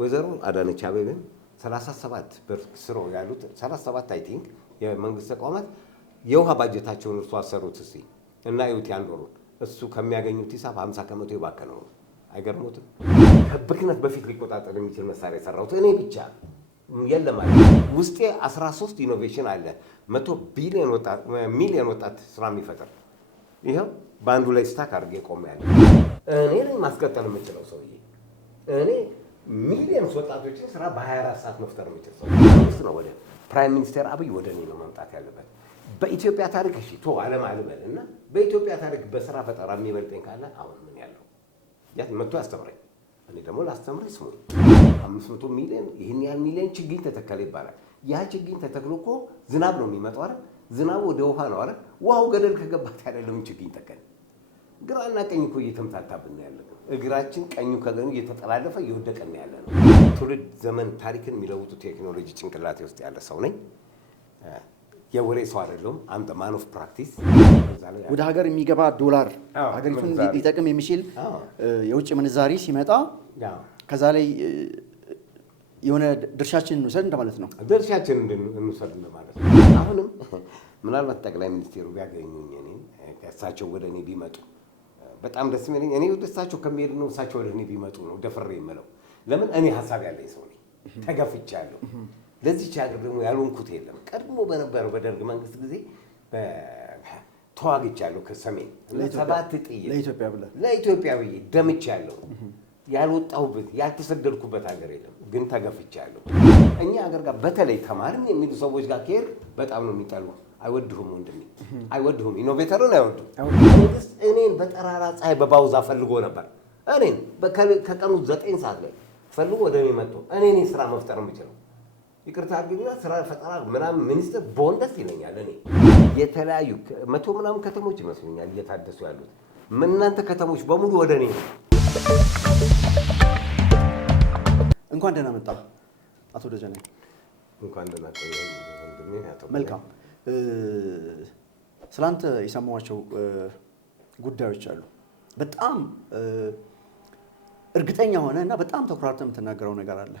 ወይዘሮ አዳነች አቤቤ 37 ብር ስሮ ያሉት 37 አይ ቲንክ የመንግስት ተቋማት የውሃ ባጀታቸውን እርሱ አሰሩት እስቲ እና ይውት ያንዶሩን እሱ ከሚያገኙት ሂሳብ 50% ይባከነው አይገርሙትም? ከብክነት በፊት ሊቆጣጠር የሚችል መሳሪያ ሰራውት እኔ ብቻ የለም ማለት ውስጤ 13 ኢኖቬሽን አለ 100 ሚሊዮን ወጣት ስራ የሚፈጥር ይሄው ባንዱ ላይ ስታክ አድርጌ ቆም ያለ እኔ ነኝ ማስቀጠል የምችለው ሰውዬ እኔ ሚሊዮን ወጣቶችን ስራ በ24 ሰዓት መፍጠር የምችል ሰው ነው። ወደ ፕራይም ሚኒስተር አብይ ወደ እኔ ነው መምጣት ያለበት። በኢትዮጵያ ታሪክ እሺ ቶ ዓለም አልበልና በኢትዮጵያ ታሪክ በስራ ፈጠራ የሚበልጠኝ ካለ አሁን ምን ያለው ያት መጥቶ ያስተምረኝ እኔ ደግሞ ላስተምር ስሙ 500 ሚሊዮን ይሄን ያህል ሚሊዮን ችግኝ ተተከለ ይባላል። ያ ችግኝ ተተክሎ እኮ ዝናብ ነው የሚመጣው አይደል? ዝናቡ ወደ ውሃ ነው አይደል? ውሃው ገደል ከገባት አይደለም ችግኝ ተከለ። ግራና ቀኝ እኮ እየተምታታብን ነው ያለው። እግራችን ቀኙ ከገኙ እየተጠላለፈ እየወደቀን ያለ ነው። ትውልድ ዘመን ታሪክን የሚለውጡ ቴክኖሎጂ ጭንቅላቴ ውስጥ ያለ ሰው ነኝ። የወሬ ሰው አይደለም። አም ዘ ማን ኦፍ ፕራክቲስ። ወደ ሀገር የሚገባ ዶላር ሀገሪቱን ሊጠቅም የሚችል የውጭ ምንዛሪ ሲመጣ ከዛ ላይ የሆነ ድርሻችን እንውሰድ እንደማለት ነው። ድርሻችን እንውሰድ እንደማለት ነው። አሁንም ምናልባት ጠቅላይ ሚኒስቴሩ ቢያገኙኝ እኔ እሳቸው ወደ እኔ ቢመጡ በጣም ደስ የሚለኝ እኔ ወደ እሳቸው ከመሄድ ነው እሳቸው ወደ እኔ ቢመጡ ነው ደፍሬ የምለው። ለምን እኔ ሀሳብ ያለኝ ሰው ነኝ፣ ተገፍቻለሁ። ለዚህች ሀገር ደግሞ ያልሆንኩት የለም። ቀድሞ በነበረው በደርግ መንግስት ጊዜ ተዋግቻለሁ ከሰሜን ሰባት ጥይት ለኢትዮጵያ ብዬ ደምቻለሁ። ያልወጣሁበት ያልተሰደድኩበት ሀገር የለም፣ ግን ተገፍቻለሁ። እኛ ሀገር ጋር በተለይ ተማርን የሚሉ ሰዎች ጋር ከሄድ በጣም ነው የሚጠሉ። አይወድሁም ወንድሜ አይወድሁም። ኢኖቬተሩን አይወዱም። መንግስት እኔን በጠራራ ፀሐይ በባውዛ ፈልጎ ነበር። እኔን ከቀኑ 9 ሰዓት ላይ ፈልጎ ወደ እኔ መጥቶ እኔ ስራ መፍጠር የምችለው ይቅርታ አድርግና ስራ ፈጠራ ምናምን ሚኒስትር በሆን ደስ ይለኛል። እኔ የተለያዩ 100 ምናምን ከተሞች ይመስሉኛል እየታደሱ ያሉት። እናንተ ከተሞች በሙሉ ወደ እኔ ነው። እንኳን ደህና መጣ አቶ ደጀኔ። እንኳን ደህና ቆየህ ወንድሜ። መልካም። ስላንተ የሰማኋቸው ጉዳዮች አሉ። በጣም እርግጠኛ ሆነ እና በጣም ተኩራርተህ የምትናገረው ነገር አለ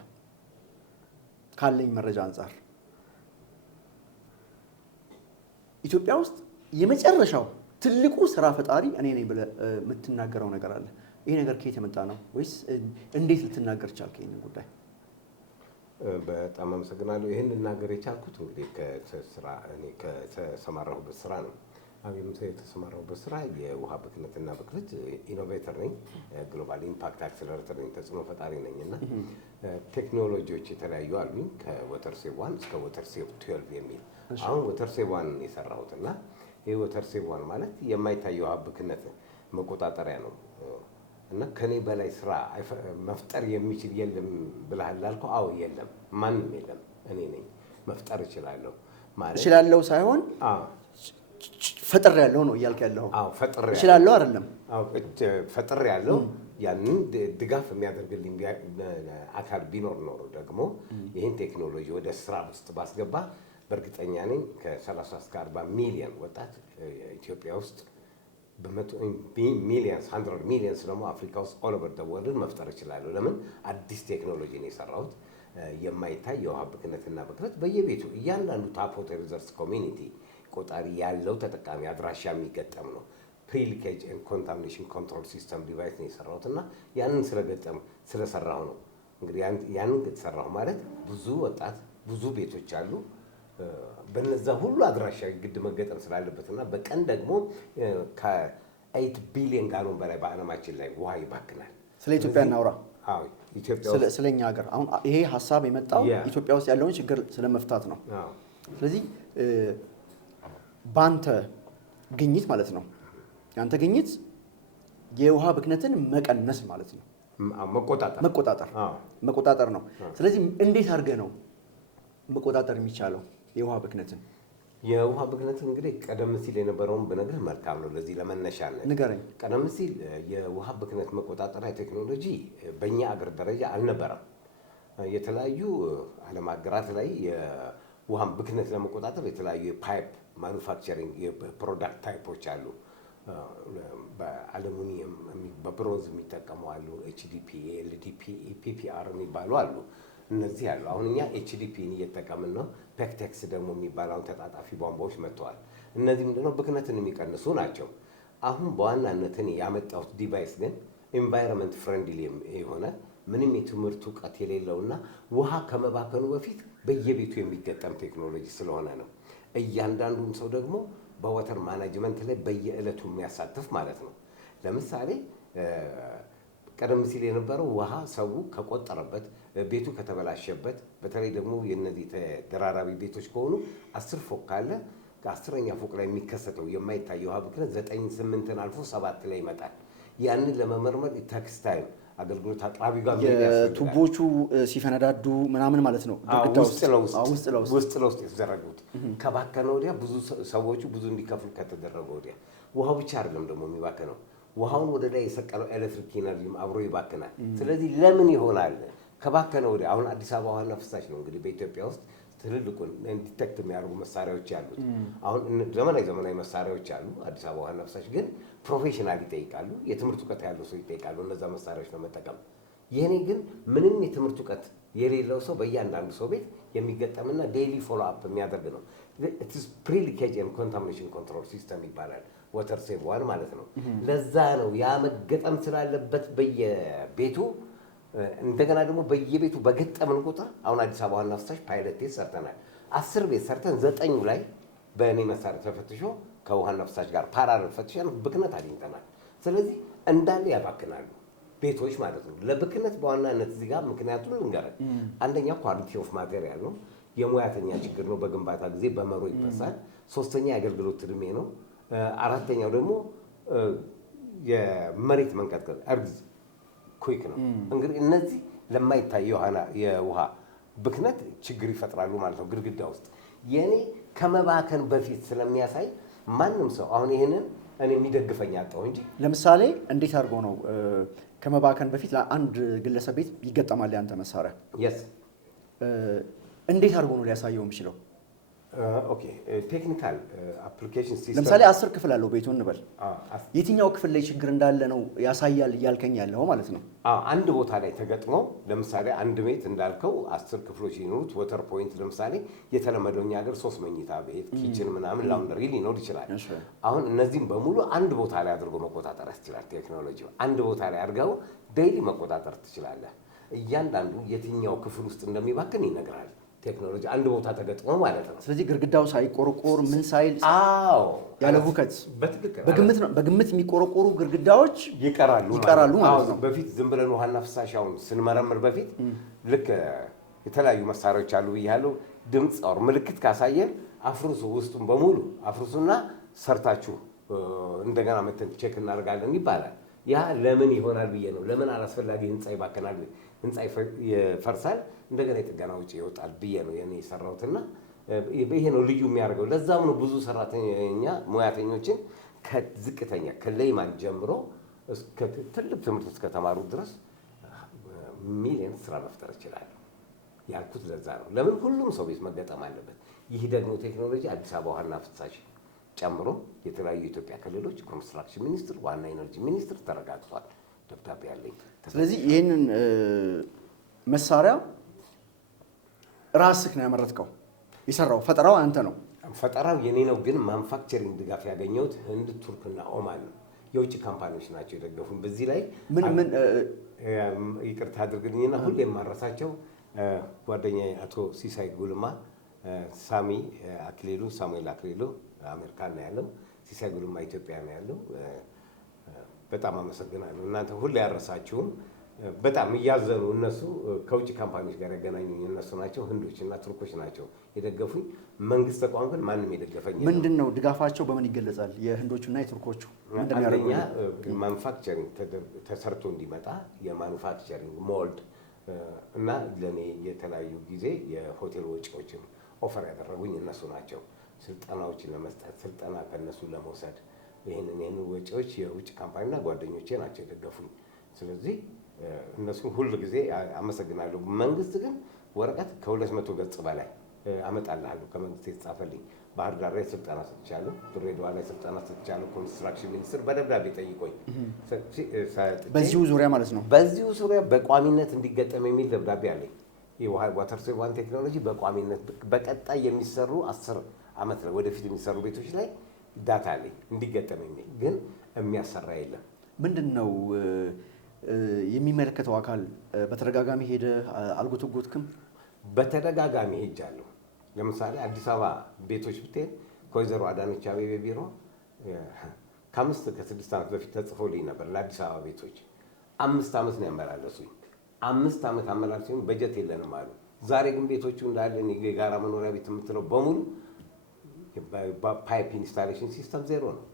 ካለኝ መረጃ አንጻር። ኢትዮጵያ ውስጥ የመጨረሻው ትልቁ ስራ ፈጣሪ እኔ ነኝ ብለህ የምትናገረው ነገር አለ። ይሄ ነገር ከየት የመጣ ነው ወይስ እንዴት ልትናገር ቻልክ ይሄንን ጉዳይ? በጣም አመሰግናለሁ። ይሄን ልናገር የቻልኩት እንግዲህ ከተሰማራሁበት ስራ ነው። አሁን የተሰማራሁበት ስራ የውሃ ብክነትና ብክለት ኢኖቬተር ነኝ። ግሎባል ኢምፓክት አክሰለሬተር ነኝ፣ ተጽዕኖ ፈጣሪ ነኝ እና ቴክኖሎጂዎች የተለያዩ አሉኝ ከወተር ሴቭ 1 እስከ ወተር ሴቭ 12 የሚል አሁን ወተር ሴቭ 1 የሰራሁት እና ይሄ ወተር ሴቭ 1 ማለት የማይታየው ውሃ ብክነት መቆጣጠሪያ ነው እና ከኔ በላይ ስራ መፍጠር የሚችል የለም ብለሃል ላልከው፣ አዎ የለም፣ ማንም የለም። እኔ ነኝ መፍጠር እችላለሁ ማለት እችላለሁ ሳይሆን ፈጥር ያለው ነው እያልክ ያለው። አዎ ፈጥር ያለው እችላለሁ አይደለም። አዎ ፈጥር ያለው ያንን ድጋፍ የሚያደርግልኝ አካል ቢኖር ኖሮ ደግሞ ይህን ቴክኖሎጂ ወደ ስራ ውስጥ ባስገባ በእርግጠኛ ነኝ ከ30 እስከ 40 ሚሊዮን ወጣት ኢትዮጵያ ውስጥ ሚሊየንስ 100 ሚሊየንስ ደግሞ አፍሪካ ውስጥ ኦል ኦቨር ዘ ወርልድ መፍጠር እችላለሁ። ለምን አዲስ ቴክኖሎጂ ነው የሰራሁት። የማይታይ የውሃ ብክነትና ብክለት በየቤቱ እያንዳንዱ ታፕ ዋተር ዩዘርስ ኮሚኒቲ ቆጣሪ ያለው ተጠቃሚ አድራሻ የሚገጠም ነው። ፕሪሊኬጅ ኤንድ ኮንታሚኔሽን ኮንትሮል ሲስተም ዲቫይስ ነው የሰራሁት እና ያንን ስለሰራሁ ነው እንግዲህ ያንን ሰራሁ ማለት ብዙ ወጣት ብዙ ቤቶች አሉ። በነዛ ሁሉ አድራሻ ግድ መገጠም ስላለበትና በቀን ደግሞ ከ8 ቢሊዮን ጋሎን በላይ በዓለማችን ላይ ውሃ ይባክናል። ስለ ኢትዮጵያ እናውራ። አዎ ኢትዮጵያ ስለኛ ሀገር አሁን ይሄ ሀሳብ የመጣው ኢትዮጵያ ውስጥ ያለውን ችግር ስለመፍታት ነው። ስለዚህ ባንተ ግኝት ማለት ነው ያንተ ግኝት የውሃ ብክነትን መቀነስ ማለት ነው። መቆጣጠር ነው። ስለዚህ እንዴት አድርገህ ነው መቆጣጠር የሚቻለው የውሃ ብክነትን? የውሃ ብክነትን እንግዲህ ቀደም ሲል የነበረውን ብነግርህ መልካም ነው። ለዚህ ለመነሻነት ንገረኝ። ቀደም ሲል የውሃ ብክነት መቆጣጠሪያ ቴክኖሎጂ በእኛ አገር ደረጃ አልነበረም። የተለያዩ ዓለም ሀገራት ላይ የውሃን ብክነት ለመቆጣጠር የተለያዩ የፓይፕ ማኑፋክቸሪንግ የፕሮዳክት ታይፖች አሉ። በአሉሚኒየም በብሮንዝ የሚጠቀሙ አሉ። ኤችዲፒ፣ ኤልዲፒ፣ ፒፒአር የሚባሉ አሉ። እነዚህ አሉ። አሁን እኛ ኤችዲፒን እየተጠቀምን ነው። ፔክቴክስ ደግሞ የሚባለውን ተጣጣፊ ቧንቧዎች መጥተዋል። እነዚህ ምንድነው ብክነትን የሚቀንሱ ናቸው። አሁን በዋናነትን ያመጣሁት ዲቫይስ ግን ኤንቫይሮንመንት ፍሬንድሊ የሆነ ምንም የትምህርት እውቀት የሌለውና ውሃ ከመባከኑ በፊት በየቤቱ የሚገጠም ቴክኖሎጂ ስለሆነ ነው። እያንዳንዱን ሰው ደግሞ በወተር ማናጅመንት ላይ በየዕለቱ የሚያሳትፍ ማለት ነው። ለምሳሌ ቀደም ሲል የነበረው ውሃ ሰው ከቆጠረበት ቤቱ ከተበላሸበት፣ በተለይ ደግሞ የነዚህ ተደራራቢ ቤቶች ከሆኑ 10 ፎቅ ካለ ከ10ኛ ፎቅ ላይ የሚከሰተው የማይታይ ውሃ ብክነት 9፣ 8ን አልፎ 7 ላይ ይመጣል። ያንን ለመመርመር ታክስ ታይም አገልግሎት አቅራቢ ጋር ቱቦቹ ሲፈነዳዱ ምናምን ማለት ነው። ውስጥ ለውስጥ የተዘረጉት ከባከነ ወዲያ ብዙ ሰዎቹ ብዙ እንዲከፍሉ ከተደረገ ወዲያ ውሃው ብቻ አይደለም ደግሞ የሚባከነው፣ ውሃውን ወደ ላይ የሰቀለው ኤሌክትሪክ ኢነርጂም አብሮ ይባክናል። ስለዚህ ለምን ይሆናል ከባከነ ወዲያ? አሁን አዲስ አበባ ውሃና ፍሳሽ ነው እንግዲህ በኢትዮጵያ ውስጥ ትልልቁን ዲቴክት የሚያደርጉ መሳሪያዎች ያሉት። አሁን ዘመናዊ መሳሪያዎች አሉ። አዲስ አበባ ውሃና ፍሳሽ ግን ፕሮፌሽናል ይጠይቃሉ፣ የትምህርት እውቀት ያለው ሰው ይጠይቃሉ። እነዛ መሳሪያዎች ነው መጠቀም። የኔ ግን ምንም የትምህርት እውቀት የሌለው ሰው በእያንዳንዱ ሰው ቤት የሚገጠምና ዴይሊ ፎሎ አፕ የሚያደርግ ነው። ፕሪ ሊኬጅ ኤንድ ኮንታሚኔሽን ኮንትሮል ሲስተም ይባላል። ወተር ሴቭ ዋን ማለት ነው። ለዛ ነው ያ መገጠም ስላለበት በየቤቱ እንደገና ደግሞ በየቤቱ በገጠምን ቁጥር አሁን አዲስ አበባ ዋና ፍሳሽ ፓይለት ቴስት ሰርተናል። 10 ቤት ሰርተን 9ኙ ላይ በእኔ መሳሪያ ተፈትሾ ከውሃና ፍሳሽ ጋር ፓራለል ፈትሸን ብክነት አግኝተናል። ስለዚህ እንዳለ ያባክናሉ ቤቶች ማለት ነው። ለብክነት በዋናነት እዚህ ጋር ምክንያቱም ልንገርህ፣ አንደኛው ኳሊቲ ኦፍ ማቴሪያል ነው፣ የሙያተኛ ችግር ነው። በግንባታ ጊዜ በመሮ ይበሳል። 3ኛ የአገልግሎት እድሜ ነው። 4ኛው ደግሞ የመሬት መንቀጥቀጥ እርግዝ ኩይክ ነው። እንግዲህ እነዚህ ለማይታይ የውሃ ብክነት ችግር ይፈጥራሉ ማለት ነው ግድግዳ ውስጥ። የኔ ከመባከን በፊት ስለሚያሳይ ማንም ሰው አሁን ይሄንን እኔ የሚደግፈኝ አጣው እንጂ ለምሳሌ እንዴት አድርጎ ነው ከመባከን በፊት ለአንድ ግለሰብ ቤት ይገጠማል ያንተ መሳሪያ? እንዴት አድርጎ ነው ሊያሳየው የሚችለው? ኦኬ ቴክኒካል አፕሊኬሽን ሲስተም ለምሳሌ 10 ክፍል አለው ቤቱ እንበል። የትኛው ክፍል ላይ ችግር እንዳለ ነው ያሳያል እያልከኝ ያለው ማለት ነው? አንድ ቦታ ላይ ተገጥሞ ለምሳሌ አንድ ቤት እንዳልከው 10 ክፍሎች ይኖሩት ወተር ፖይንት ለምሳሌ የተለመደው እኛ ሀገር 3 መኝታ ቤት ኪችን ምናምን ላውንደሪ ሊኖር ይችላል። አሁን እነዚህም በሙሉ አንድ ቦታ ላይ አድርጎ መቆጣጠር ያስችላል ቴክኖሎጂ። አንድ ቦታ ላይ አድርገው ዴይሊ መቆጣጠር ትችላለህ። እያንዳንዱ የትኛው ክፍል ውስጥ እንደሚባክን ይነግራል ቴክኖሎጂ አንድ ቦታ ተገጥሞ ማለት ነው። ስለዚህ ግድግዳው ሳይቆረቆር ምን ሳይል ያለ ሁከት በግምት የሚቆረቆሩ ግድግዳዎች ይቀራሉ ማለት ነው። በፊት ዝም ብለን ውሃና ፍሳሻውን ስንመረምር በፊት ልክ የተለያዩ መሳሪያዎች አሉ ብያለሁ። ድምፅ ኦር ምልክት ካሳየን አፍርሱ፣ ውስጡን በሙሉ አፍርሱና ሰርታችሁ እንደገና መተን ቼክ እናደርጋለን ይባላል። ያ ለምን ይሆናል ብዬ ነው። ለምን አላስፈላጊ ህንፃ ይባከናል፣ ህንፃ ይፈርሳል፣ እንደገና የጥገና ውጪ ይወጣል ብዬ ነው የኔ የሰራሁትና ይሄ ነው ልዩ የሚያደርገው። ለዛም ነው ብዙ ሰራተኛ ሙያተኞችን ከዝቅተኛ ከሌይማን ጀምሮ እስከ ትልቅ ትምህርት እስከተማሩ ድረስ ሚሊዮን ስራ መፍጠር ይችላል ያልኩት ለዛ ነው። ለምን ሁሉም ሰው ቤት መገጠም አለበት። ይህ ደግሞ ቴክኖሎጂ አዲስ አበባ ውሃና ፍሳሽ ጨምሮ የተለያዩ የኢትዮጵያ ክልሎች ኮንስትራክሽን ሚኒስትር፣ ዋና ኢነርጂ ሚኒስትር ተረጋግጧል። ደብዳቤ ያለኝ። ስለዚህ ይህንን መሳሪያ ራስህ ነው ያመረትከው? የሰራው ፈጠራው አንተ ነው? ፈጠራው የኔ ነው፣ ግን ማኑፋክቸሪንግ ድጋፍ ያገኘሁት ህንድ፣ ቱርክና ኦማን ነው። የውጭ ካምፓኒዎች ናቸው የደገፉን። በዚህ ላይ ምን ይቅርታ አድርግልኝና ሁሌ የማረሳቸው ጓደኛዬ አቶ ሲሳይ ጉልማ፣ ሳሙኤል አክሊሉ አሜሪካን ነው ያለው፣ ሲሳይ ጉልማ ኢትዮጵያ ነው ያለው። በጣም አመሰግናለሁ። እናንተ ሁሌ ያረሳችሁም በጣም እያዘኑ እነሱ ከውጭ ካምፓኒዎች ጋር ያገናኙኝ እነሱ ናቸው። ህንዶችና ቱርኮች ናቸው የደገፉኝ። መንግስት ተቋም ግን ማንም የደገፈኝ ምንድን ነው? ድጋፋቸው በምን ይገለጻል? የህንዶቹና የቱርኮቹ አንደኛ ማኑፋክቸሪንግ ተሰርቶ እንዲመጣ የማኑፋክቸሪንግ ሞልድ እና ለእኔ የተለያዩ ጊዜ የሆቴል ወጪዎችን ኦፈር ያደረጉኝ እነሱ ናቸው። ስልጠናዎችን ለመስጠት ስልጠና ከእነሱ ለመውሰድ ይህንን ወጪዎች የውጭ ካምፓኒና ጓደኞቼ ናቸው የደገፉኝ። ስለዚህ እነሱም ሁሉ ጊዜ አመሰግናለሁ። መንግስት ግን ወረቀት ከ200 ገጽ በላይ አመጣልሃለሁ ከመንግስት የተጻፈልኝ ባህር ዳር ላይ ስልጠና ሰጥቻለሁ፣ ድሬዳዋ ላይ ስልጠና ሰጥቻለሁ። ኮንስትራክሽን ሚኒስትር በደብዳቤ ጠይቆኝ በዚሁ ዙሪያ ማለት ነው። በዚሁ ዙሪያ በቋሚነት እንዲገጠም የሚል ደብዳቤ አለኝ። የዋተር ሴቭ ዋን ቴክኖሎጂ በቋሚነት በቀጣይ የሚሰሩ 10 ዓመት ላይ ወደፊት የሚሰሩ ቤቶች ላይ ዳታ አለኝ እንዲገጠም የሚል ግን የሚያሰራ የለም። ምንድን ነው የሚመለከተው አካል በተደጋጋሚ ሄደ አልጎተጎትክም? በተደጋጋሚ ሄጃለሁ። ለምሳሌ አዲስ አበባ ቤቶች ብትሄድ ከወይዘሮ አዳነች አቤቤ ቢሮ ከ6 ዓመት በፊት ተጽፎልኝ ነበር ለአዲስ አበባ ቤቶች 5 ዓመት ነው ያመላለሱኝ። 5 ዓመት አመላል ሲሆን በጀት የለንም አሉ። ዛሬ ግን ቤቶቹ እንዳለ የጋራ መኖሪያ ቤት የምትለው በሙሉ ፓይፕ ኢንስታሌሽን ሲስተም ዜሮ ነው።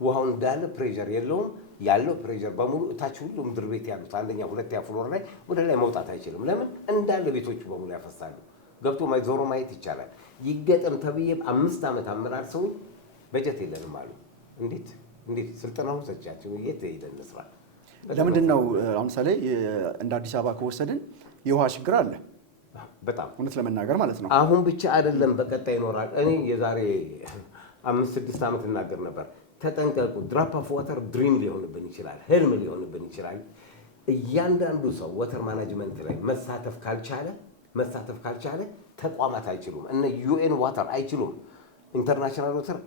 ውሃው እንዳለ ፕሬዠር የለውም። ያለው ፕሬዠር በሙሉ እታች ሁሉ ምድር ቤት ያሉት አንደኛ ሁለተኛ ፍሎር ላይ ወደ ላይ መውጣት አይችልም። ለምን? እንዳለ ቤቶቹ በሙሉ ያፈሳሉ። ገብቶ ዞሮ ማየት ይቻላል። ይገጠም ተብዬ 5 ዓመት አመላል ሰው በጀት የለንም አሉ። እንዴት ስልጠናውን ሰጫቸው የት ሄደን እንስራ? ለምንድን ነው አሁን ምሳሌ እንደ አዲስ አበባ ከወሰድን የውሃ ችግር አለ በጣም እውነት ለመናገር ማለት ነው። አሁን ብቻ አይደለም በቀጣይ ይኖራል። እኔ የዛሬ 5-6 ዓመት እናገር ነበር። ተጠንቀቁ፣ ድራፕ ኦፍ ዋተር ድሪም ሊሆንብን ይችላል፣ ህልም ሊሆንብን ይችላል። እያንዳንዱ ሰው ወተር ማናጅመንት ላይ መሳተፍ ካልቻለ ተቋማት አይችሉም። እነ ዩኤን ዋተር አይችሉም፣ ኢንተርናሽናል ዋተር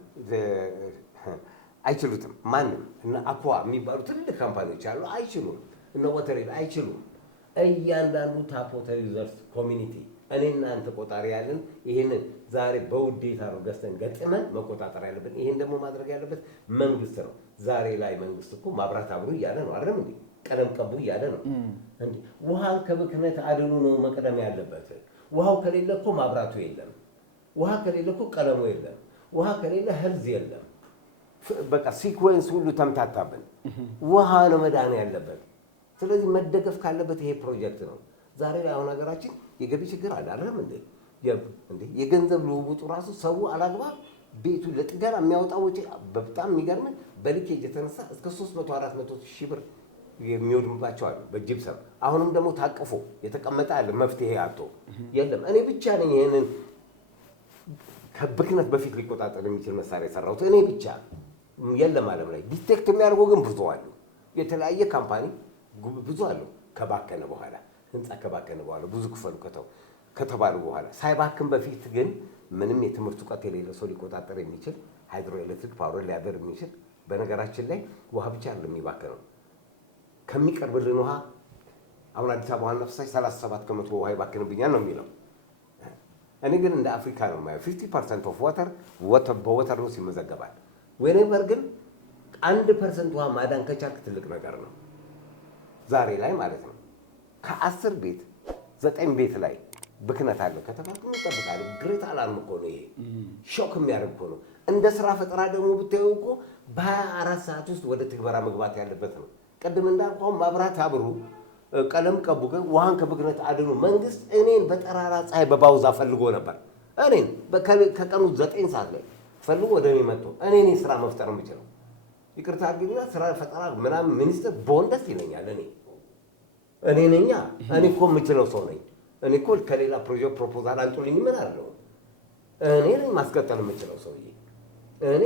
አይችሉትም። ማንም እነ አኳ የሚባሉ ትልቅ ካምፓኒዎች አሉ፣ አይችሉም። እነ ወተር አይችሉም። እያንዳንዱ ታፕ ዋተር ዩዘርስ ኮሚኒቲ እኔና አንተ ቆጣሪ ያለን ይሄንን ዛሬ በውዴታ ነው ገዝተን ገጥመን መቆጣጠር ያለብን። ይሄን ደግሞ ማድረግ ያለበት መንግስት ነው። ዛሬ ላይ መንግስት እኮ ማብራት አብሩ እያለ ነው አይደል እንዴ? ቀለም ቀቡ እያለ ነው እንዴ? ውሃን ከብክነት አድኑ ነው መቅደም ያለበት። ውሃው ከሌለ እኮ ማብራቱ የለም። ውሃ ከሌለ እኮ ቀለሙ የለም። ውሃ ከሌለ ህልዝ የለም። በቃ ሲኩዌንስ ሁሉ ተምታታብን። ውሃ ነው መዳን ያለበት። ስለዚህ መደገፍ ካለበት ይሄ ፕሮጀክት ነው። ዛሬ ላይ አሁን ሀገራችን የገቢ ችግር አለ አይደለም እንዴ? የገንዘብ ልውውጡ ራሱ ሰው አላግባብ ቤቱ ለጥገና የሚያወጣው ወጪ በጣም የሚገርምን በሊኬጅ የተነሳ እስከ 300-400 ሺህ ብር የሚወድምባቸው አሉ በጅብሰም። አሁንም ደግሞ ታቅፎ የተቀመጠ አለ መፍትሄ አጥቶ የለም። እኔ ብቻ ነኝ ይሄንን ከብክነት በፊት ሊቆጣጠር የሚችል መሳሪያ የሰራሁት እኔ ብቻ። የለም ዓለም ላይ ዲቴክት የሚያደርገው ግን ብዙ አሉ። የተለያየ ካምፓኒ ብዙ አሉ። ከባከነ በኋላ ህንፃ ከባከነ በኋላ ብዙ ክፈሉ ከተባሉ በኋላ ሳይባክን በፊት ግን ምንም የትምህርት እውቀት የሌለ ሰው ሊቆጣጠር የሚችል ሃይድሮ ኤሌክትሪክ ፓወር ሊያደር የሚችል። በነገራችን ላይ ውሃ ብቻ አይደለም የሚባከነው ከሚቀርብልን ውሃ አሁን አዲስ አበባ ዋና ፍሳሽ 37 ከመቶ ውሃ ይባክንብኛል ነው የሚለው። እኔ ግን እንደ አፍሪካ ነው የማየው 50% ኦፍ ዋተር በወተር ሎስ ይመዘገባል። ዌሬቨር ግን 1% ውሃ ማዳን ከቻልክ ትልቅ ነገር ነው። ዛሬ ላይ ማለት ነው ከ10 ቤት 9 ቤት ላይ ብክነት አለ ከተባለ ምን ይጠብቃል? ግሬት አላርም እኮ ነው ይሄ። ሾክ የሚያደርግ እኮ ነው። እንደ ስራ ፈጠራ ደግሞ ብታየው እኮ በ24 ሰዓት ውስጥ ወደ ትግበራ መግባት ያለበት ነው። ቅድም እንዳልኳው ማብራት አብሩ፣ ቀለም ቀቡ፣ ውሃን ከብክነት አድኑ። መንግስት እኔን በጠራራ ፀሐይ በባውዛ ፈልጎ ነበር። እኔን ከቀኑ 9 ሰዓት ላይ ፈልጎ ወደ እኔ መጥቶ እኔ ስራ መፍጠር የምችለው ይቅርታ አድርግልኝና ስራ ፈጠራ ምናምን ሚኒስትር በሆን ደስ ይለኛል። እኔ ነኛ። እኔ እኮ የምችለው ሰው ነኝ። እኔ እኮ ከሌላ ፕሮጀክት ፕሮፖዛል አንጡልኝ ምን አለው? እኔ ነኝ ማስቀጠል የምችለው ሰውዬ። እኔ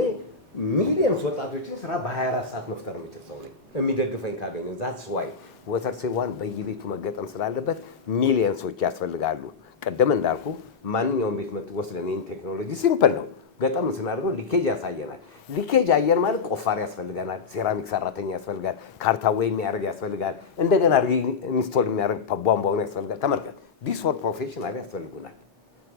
ሚሊየንስ ወጣቶችን ስራ በ24 ሰዓት መፍጠር የምችል ሰው ነኝ። የሚደግፈኝ ካገኘው ዛትስ ዋይ ወተር ሴቭ ዋን በየቤቱ መገጠም ስላለበት ሚሊየንሶች ያስፈልጋሉ። ቅድም እንዳልኩ ማንኛውም ቤት ወስደን ይህን ቴክኖሎጂ ሲምፕል ነው ገጠም ስናደርገው ሊኬጅ ያሳየናል። ሊኬጅ አየር ማለት ቆፋሪ ያስፈልገናል፣ ሴራሚክ ሰራተኛ ያስፈልጋል፣ ካርታ ወይ የሚያደርግ ያስፈልጋል፣ እንደገና ኢንስቶል የሚያደርግ ቧንቧውን ያስፈልጋል። ተመልከት፣ ዲስ ፎር ፕሮፌሽናል ያስፈልጉናል።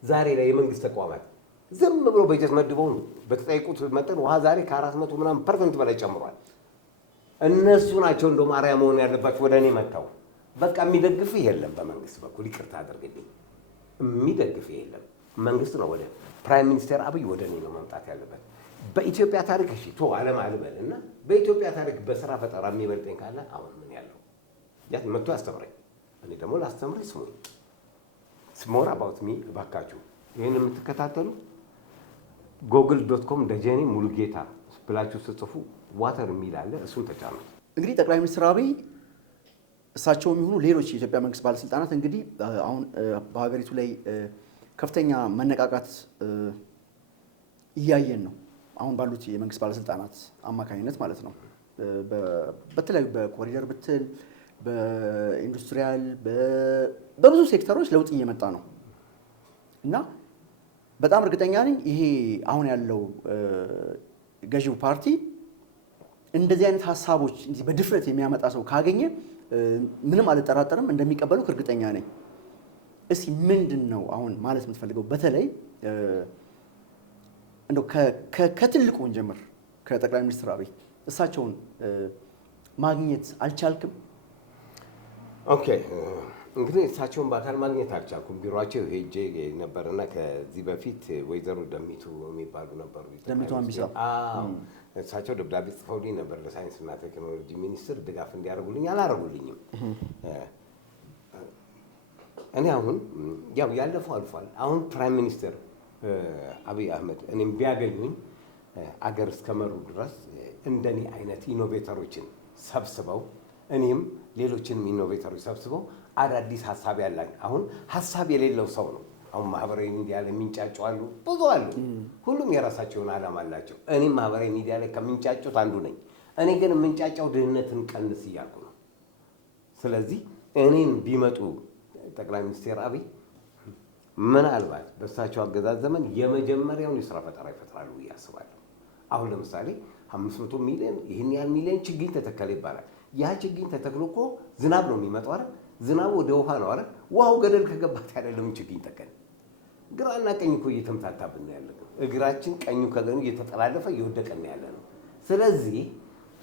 ዛሬ ላይ የመንግስት ተቋማት ዝም ብሎ በጀት መድበው በተጠየቁት መጠን ውሃ ዛሬ ከ400 ምናምን% በላይ ጨምሯል። እነሱ ናቸው እንደውም አርአያ መሆን ያለባቸው ወደ እኔ መጥተው። በቃ የሚደግፍህ የለም በመንግስት በኩል ይቅርታ አድርግልኝ፣ የሚደግፍህ የለም። መንግስት ነው ወደ ፕራይም ሚኒስቴር አብይ ወደ እኔ ነው መምጣት ያለበት። በኢትዮጵያ ታሪክ እሺ ቶ ዓለም አልበል እና በኢትዮጵያ ታሪክ በስራ ፈጠራ የሚበልጠኝ ካለ አሁን ምን ያለው ያት መጥቶ ያስተምረኝ፣ እኔ ደግሞ ላስተምረኝ። ስሙ ስሞር አባውት ሚ እባካችሁ ይህን የምትከታተሉ google.com ደጀኔ ሙሉጌታ ብላችሁ ስትጽፉ ዋተር የሚል አለ፣ እሱን ተጫኑት። እንግዲህ ጠቅላይ ሚኒስትር አብይ እሳቸውም ይሁኑ ሌሎች የኢትዮጵያ መንግስት ባለስልጣናት እንግዲህ አሁን በሀገሪቱ ላይ ከፍተኛ መነቃቃት እያየን ነው አሁን ባሉት የመንግስት ባለስልጣናት አማካኝነት ማለት ነው። በተለያዩ በኮሪደር ብትል በኢንዱስትሪያል በብዙ ሴክተሮች ለውጥ እየመጣ ነው እና በጣም እርግጠኛ ነኝ ይሄ አሁን ያለው ገዢው ፓርቲ እንደዚህ አይነት ሀሳቦች እንዲህ በድፍረት የሚያመጣ ሰው ካገኘ ምንም አልጠራጠርም እንደሚቀበሉት እርግጠኛ ነኝ። እስኪ ምንድን ነው አሁን ማለት የምትፈልገው? በተለይ እንደው ከትልቁ እንጀምር፣ ከጠቅላይ ሚኒስትር አብይ እሳቸውን ማግኘት አልቻልክም? ኦኬ እንግዲህ እሳቸውን በአካል ማግኘት አልቻልኩም። ቢሮቸው ሄጄ ነበርና ከዚህ በፊት ወይዘሮ ደሚቱ የሚባሉ ነበሩ። ደሚቱ አንቢሳ እሳቸው ደብዳቤ ጽፈውልኝ ነበር ለሳይንስና ቴክኖሎጂ ሚኒስትር ድጋፍ እንዲያደርጉልኝ፣ አላደረጉልኝም። እኔ አሁን ያው ያለፈው አልፏል። አሁን ፕራይም ሚኒስትር አብይ አህመድ እኔም ቢያገኙኝ አገር እስከመሩ ድረስ እንደኔ አይነት ኢኖቬተሮችን ሰብስበው እኔም ሌሎችንም ኢኖቬተሮች ሰብስበው አዳዲስ ሀሳብ ያላኝ አሁን ሀሳብ የሌለው ሰው ነው። አሁን ማህበራዊ ሚዲያ ላይ የሚንጫጩ አሉ፣ ብዙ አሉ። ሁሉም የራሳቸውን ዓላማ አላቸው። እኔም ማህበራዊ ሚዲያ ላይ ከሚንጫጩት አንዱ ነኝ። እኔ ግን የምንጫጫው ድህነትን ቀንስ እያልኩ ነው። ስለዚህ እኔን ቢመጡ ጠቅላይ ሚኒስትር አብይ ምናልባት በእሳቸው አገዛዝ ዘመን የመጀመሪያውን የስራ ፈጠራ ይፈጥራሉ ብዬ አስባለሁ። አሁን ለምሳሌ 500 ሚሊዮን ይህን ያህል ሚሊዮን ችግኝ ተተከለ ይባላል። ያ ችግኝ ተተክሎ እኮ ዝናብ ነው የሚመጣው አይደል? ዝናቡ ወደ ውሃ ነው አይደል? ውሃው ገደል ከገባት አይደለም ችግኝ ተከለ። ግራና ቀኝ እኮ እየተምታታብን ያለ ነው። እግራችን ቀኙ ከገኑ እየተጠላለፈ እየወደቀን ያለ ነው። ስለዚህ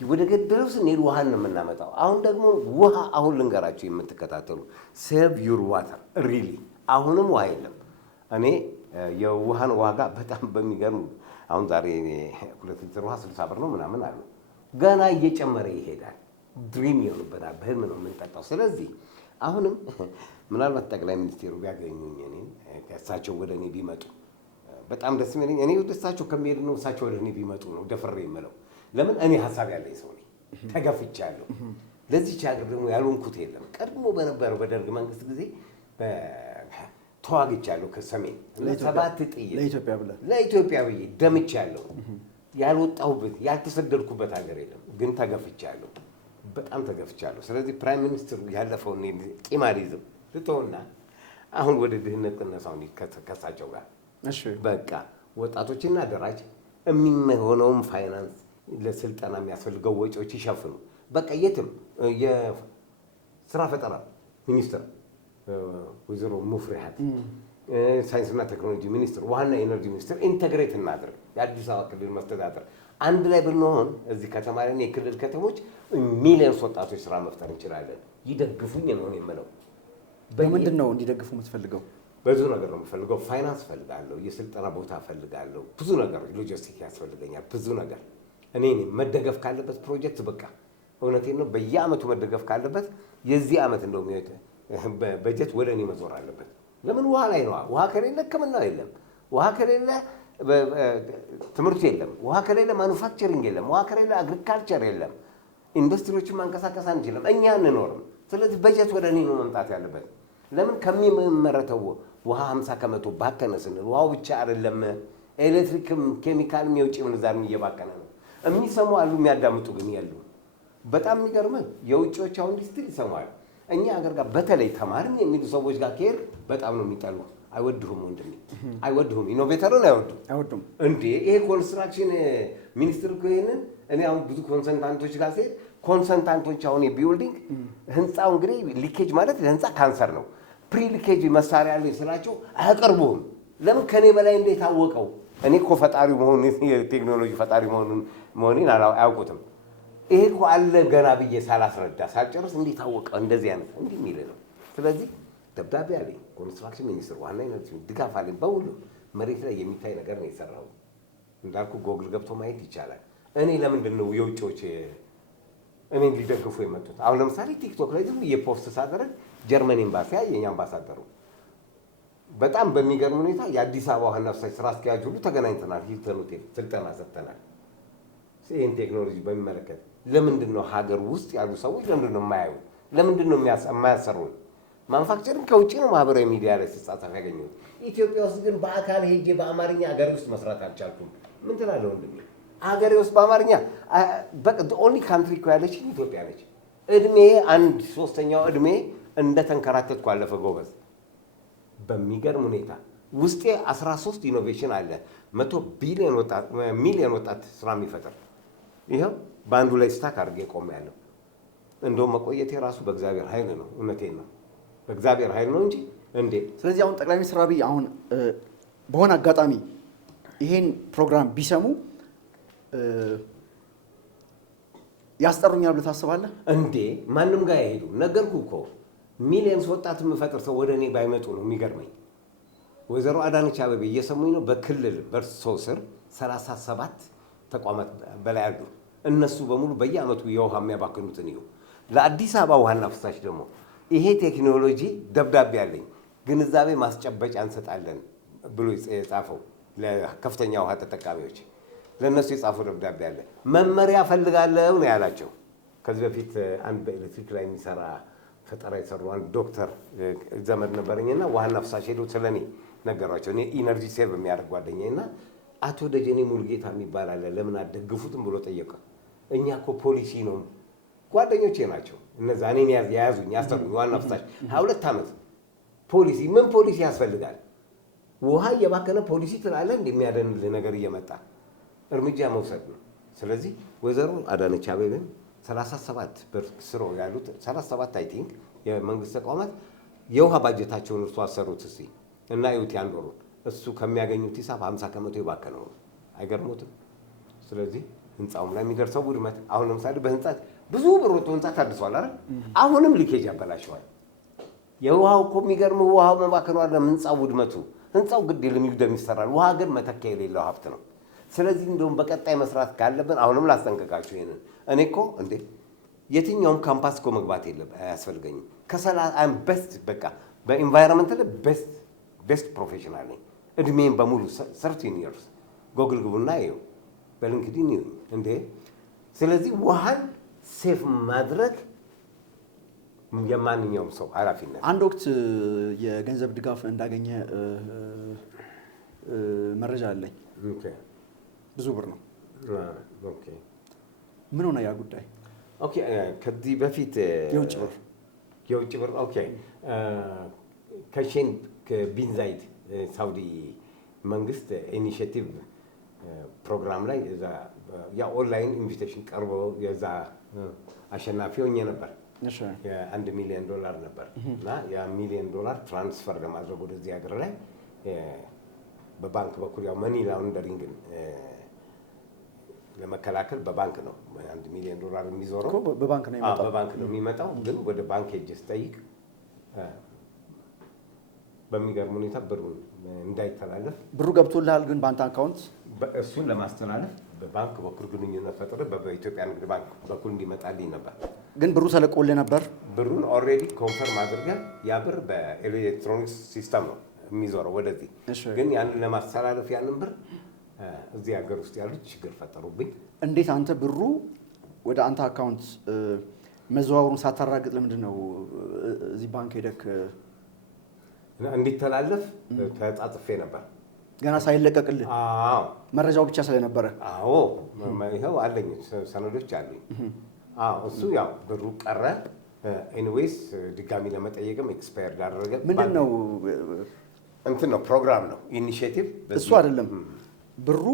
ወደ ገደለው ስንሄድ ውሃን ነው የምናመጣው። አሁን ደግሞ ውሃ አሁን ልንገራቸው የምትከታተሉ ሴቭ ዩር ዋተር ሪሊ አሁንም ውሃ የለም። እኔ የውሃን ዋጋ በጣም በሚገርም አሁን ዛሬ 2 ሊትር ውሃ 60 ብር ነው ምናምን አሉ። ገና እየጨመረ ይሄዳል። ድሪም ይሆንብናል። በህልም ነው የምንጠጣው። ስለዚህ አሁንም ምናልባት ጠቅላይ ሚኒስቴሩ ቢያገኙኝ እኔን ከእሳቸው ወደ እኔ ቢመጡ በጣም ደስ የሚለኝ እኔ ወደ እሳቸው ከሚሄድ ነው እሳቸው ወደ እኔ ቢመጡ ነው ደፍሬ የምለው። ለምን እኔ ሀሳብ ያለኝ ሰው ነኝ። ተገፍቻለሁ። ለዚህች ሀገር ደግሞ ያልሆንኩት የለም። ቀድሞ በነበረው በደርግ መንግስት ጊዜ ተዋግቻለሁ። ከሰሜን 7 ጥይት ለኢትዮጵያ ብዬ ደምቻለሁ። ያልወጣሁበት ያልተሰደድኩበት ሀገር የለም። ግን ተገፍቻለሁ፣ በጣም ተገፍቻለሁ። ስለዚህ ፕራይም ሚኒስትሩ ያለፈውን ቂማሊዝም ልተውና አሁን ወደ ድህነት ቅነሳው ከሳቸው ጋር በቃ ወጣቶችና ደራጅ የሚሆነውም ፋይናንስ ለስልጠና የሚያስፈልገው ወጪዎች ይሸፍኑ። በቃ የትም የስራ ፈጠራ ሚኒስትር ወይዘሮ ሙፈሪያት ሳይንስና ቴክኖሎጂ ሚኒስትር፣ ዋና ኤነርጂ ሚኒስትር ኢንተግሬት እናድርግ። የአዲስ አበባ ክልል መስተዳድር አንድ ላይ ብንሆን እዚህ ከተማ ላይ የክልል ከተሞች ሚሊዮንስ ወጣቶች ስራ መፍጠር እንችላለን። ይደግፉኝ ነው የምለው። በምንድን ነው እንዲደግፉ የምትፈልገው? ብዙ ነገር ነው የምፈልገው። ፋይናንስ ፈልጋለሁ፣ የስልጠና ቦታ ፈልጋለሁ፣ ብዙ ነገሮች፣ ሎጂስቲክ ያስፈልገኛል፣ ብዙ ነገር። እኔ መደገፍ ካለበት ፕሮጀክት በቃ እውነቴን ነው በየአመቱ መደገፍ ካለበት የዚህ አመት እንደው በጀት ወደ እኔ መዞር አለበት። ለምን ውሃ ላይ ነው። ውሃ ከሌለ ሕክምናው የለም። ውሃ ከሌለ ትምህርት የለም። ውሃ ከሌለ ማኑፋክቸሪንግ የለም። ውሃ ከሌለ አግሪካልቸር የለም። ኢንዱስትሪዎችን ማንቀሳቀስ አንችልም። እኛ አንኖርም። ስለዚህ በጀት ወደ እኔ ነው መምጣት ያለበት። ለምን ከሚመረተው ውሃ 50% ባከነ ስንል ውሃው ብቻ አይደለም፣ ኤሌክትሪክም ኬሚካልም የውጭ ምንዛሪም እየባከነ ነው። የሚሰሙ አሉ፣ የሚያዳምጡ ግን የሉ። በጣም የሚገርመው የውጭዎች አሁን ኢንዱስትሪ ይሰማሉ። እኛ ሀገር ጋር በተለይ ተማሪም የሚሉ ሰዎች ጋር ከሄድ በጣም ነው የሚጠሉ። አይወድሁም፣ ወንድሜ አይወድሁም። ኢኖቬተሩን አይወዱም። እንዴ ይሄ ኮንስትራክሽን ሚኒስትር እኮ ይሄንን እኔ አሁን ብዙ ኮንሰልታንቶች ጋር ሲሄድ ኮንሰልታንቶች አሁን የቢልዲንግ ህንፃው እንግዲህ ሊኬጅ ማለት ለህንፃ ካንሰር ነው። ፕሪ ሊኬጅ መሳሪያ አለ ስላቸው አያቀርቡም። ለምን ከኔ በላይ እንዴት አወቀው? እኔ እኮ ፈጣሪ መሆኑን የቴክኖሎጂ ፈጣሪ መሆኑን አያውቁትም። ይሄ እኮ አለ ገና ብዬ ሳላስረዳ ሳልጨርስ እንዴት አወቀ? እንደዚህ አይነት እንዲህ የሚል ነው። ስለዚህ ደብዳቤ አለኝ፣ ኮንስትራክሽን ሚኒስትር፣ ዋና ኤነርጂ ድጋፍ አለኝ። በሁሉም መሬት ላይ የሚታይ ነገር ነው የሰራው። እንዳልኩ ጎግል ገብቶ ማየት ይቻላል። እኔ ለምንድን ነው የውጭዎች እኔ ሊደግፉ የመጡት? አሁን ለምሳሌ ቲክቶክ ላይ ዝም ብዬ ፖስት ሳደርግ ጀርመን ኤምባሲ የኛ አምባሳደሩ በጣም በሚገርም ሁኔታ የአዲስ አበባ ዋና ስራ አስኪያጅ ሁሉ ተገናኝተናል። ሂልተን ሆቴል ስልጠና ሰጥተናል። ይህን ቴክኖሎጂ በሚመለከት ለምንድን ነው ሀገር ውስጥ ያሉ ሰዎች ለምንድን ነው የማያዩ? ለምንድን ነው የማያሰሩን? ማኑፋክቸሪንግ ከውጭ ነው ማህበራዊ ሚዲያ ላይ ስጻጻፍ ያገኘሁት። ኢትዮጵያ ውስጥ ግን በአካል ሄጄ በአማርኛ ሀገር ውስጥ መስራት አልቻልኩም። ምን ትላለህ ወንድሜ? ሀገሬ ውስጥ በአማርኛ በቃ ኦንሊ ካንትሪ እኮ ያለችኝ ኢትዮጵያ ነች። እድሜ 1/3 እድሜ እንደተንከራተትኩ አለፈ ጎበዝ። በሚገርም ሁኔታ ውስጤ 13 ኢኖቬሽን አለ 100 ሚሊዮን ወጣት ስራ የሚፈጥር ይኸው በአንዱ ላይ ስታክ አድርጌ ቆሜያለሁ። እንደውም መቆየቴ ራሱ በእግዚአብሔር ኃይል ነው። እውነቴን ነው፣ በእግዚአብሔር ኃይል ነው እንጂ እንዴ። ስለዚህ አሁን ጠቅላይ ሚኒስትር አብይ አሁን በሆነ አጋጣሚ ይሄን ፕሮግራም ቢሰሙ ያስጠሩኛል ብለህ ታስባለህ እንዴ? ማንም ጋር አይሄዱ። ነገርኩህ እኮ ሚሊየንስ ወጣት የምፈጥር ሰው ወደ እኔ ባይመጡ ነው የሚገርመኝ። ወይዘሮ አዳነች አቤቤ እየሰሙኝ ነው። በክልል በእርሶ ስር 37 ተቋማት በላይ አሉ። እነሱ በሙሉ በየአመቱ የውሃ የሚያባክኑትን ይሁ ለአዲስ አበባ ውሃና ፍሳሽ ደግሞ ይሄ ቴክኖሎጂ ደብዳቤ አለኝ ግንዛቤ ማስጨበጫ እንሰጣለን ብሎ የጻፈው ለከፍተኛ ውሃ ተጠቃሚዎች ለእነሱ የጻፈው ደብዳቤ አለ። መመሪያ ፈልጋለሁ ነው ያላቸው። ከዚህ በፊት አንድ በኤሌክትሪክ ላይ የሚሰራ ፈጠራ የሰሩ አንድ ዶክተር ዘመድ ነበረኝና ውሃና ፍሳሽ ሄዶ ስለኔ ነገሯቸው። እኔ ኢነርጂ ሴቭ የሚያደርግ ጓደኛዬና አቶ ደጀኔ ሙልጌታ የሚባል አለ ለምን አትደግፉትም ብሎ ጠየቀ። እኛ እኮ ፖሊሲ ነው፣ ጓደኞቼ ናቸው እነዛ እኔን የያዙኝ ያሰሩኝ። ውሃና ፍሳሽ 22 ዓመት ፖሊሲ ምን ፖሊሲ ያስፈልጋል? ውሃ እየባከነ ፖሊሲ ትላለህ? እንደሚያደንልህ ነገር እየመጣ እርምጃ መውሰድ ነው። ስለዚህ ወይዘሮ አዳነች አቤቤን 37 በስሮ ያሉት 37 አይ ቲንክ የመንግስት ተቋማት የውሃ ባጀታቸውን እርሱ አሰሩት እስኪ እና ይሁት ያንዶሩን እሱ ከሚያገኙት ሂሳብ 50 ከመቶ የባከነው ነው። አይገርሞትም? ስለዚህ ህንፃውም ላይ የሚደርሰው ውድመት አሁን ለምሳሌ በህንፃ ብዙ ብር ወጥቶ ህንፃ ታድሷል አይደል? አሁንም ሊኬጅ ያበላሸዋል። የውሃው እኮ የሚገርም ውሃው መባከኑ አይደለም ህንፃው ውድመቱ። ህንፃው ግድ የለም ይውደም ይሰራል። ውሃ ግን መተኪያ የሌለው ሀብት ነው። ስለዚህ እንደውም በቀጣይ መስራት ካለብን አሁንም ላስጠንቀቃችሁ ይሄንን እኔ እኮ እንዴ የትኛውም ካምፓስ እኮ መግባት አያስፈልገኝም። ከ30 ቤስት በቃ በኢንቫይሮንመንት ላይ ቤስት ፕሮፌሽናል ነኝ። እድሜን በሙሉ 13 ይርስ ጎግል ግቡና ይኸው በሊንክዲን ይሁን እንዴ። ስለዚህ ውሃን ሴፍ ማድረግ የማንኛውም ሰው ኃላፊነት። አንድ ወቅት የገንዘብ ድጋፍ እንዳገኘ መረጃ አለኝ። ብዙ ብር ነው። ምን ሆነ ያ ጉዳይ? ኦኬ ከዚህ በፊት የውጭ ብር ኦኬ ከሼን ቢን ዛይድ ሳውዲ መንግስት ኢኒሺየቲቭ ፕሮግራም ላይ ያ ኦንላይን ኢንቪቴሽን ቀርቦ የዛ አሸናፊ ሆኜ ነበር። $1 ሚሊዮን ነበር እና ያ$1 ሚሊዮን ትራንስፈር ለማድረግ ወደዚህ ሀገር ላይ በባንክ በኩል ያው መኒ ላውንደሪንግን ለመከላከል በባንክ ነው $1 ሚሊዮን የሚዞረው በባንክ ነው የሚመጣው። በባንክ ነው የሚመጣው። ግን ወደ ባንክ ሄጄ ስጠይቅ በሚገርም ሁኔታ ብሩ እንዳይተላለፍ ብሩ ገብቶልሃል፣ ግን በአንተ አካውንት እሱን ለማስተላለፍ በባንክ በኩል ግንኙነት ፈጥሬ በኢትዮጵያ ንግድ ባንክ በኩል እንዲመጣልኝ ነበር። ግን ብሩ ተለቆልህ ነበር? ብሩን ኦልሬዲ ኮንፈርም አድርገን ያ ብር በኤሌክትሮኒክስ ሲስተም ነው የሚዞረው ወደዚህ። ግን ያንን ለማስተላለፍ ያንን ብር እዚህ ሀገር ውስጥ ያሉት ችግር ፈጠሩብኝ። እንዴት አንተ ብሩ ወደ አንተ አካውንት መዘዋወሩን ሳታራግጥ ለምንድን ነው እዚህ ባንክ ሄደክ እንዲተላለፍ ተጻጽፌ ነበር ገና ሳይለቀቅልህ? አዎ መረጃው ብቻ ስለነበረ። አዎ ይኸው አለኝ፣ ሰነዶች አሉኝ። አዎ እሱ ያው ብሩ ቀረ። ኤኒዌይስ ድጋሚ ለመጠየቅም ኤክስፓየር ዳረገ። ምንድን ነው እንትን ነው ፕሮግራም ነው ኢኒሺየቲቭ እሱ አይደለም። ብሩ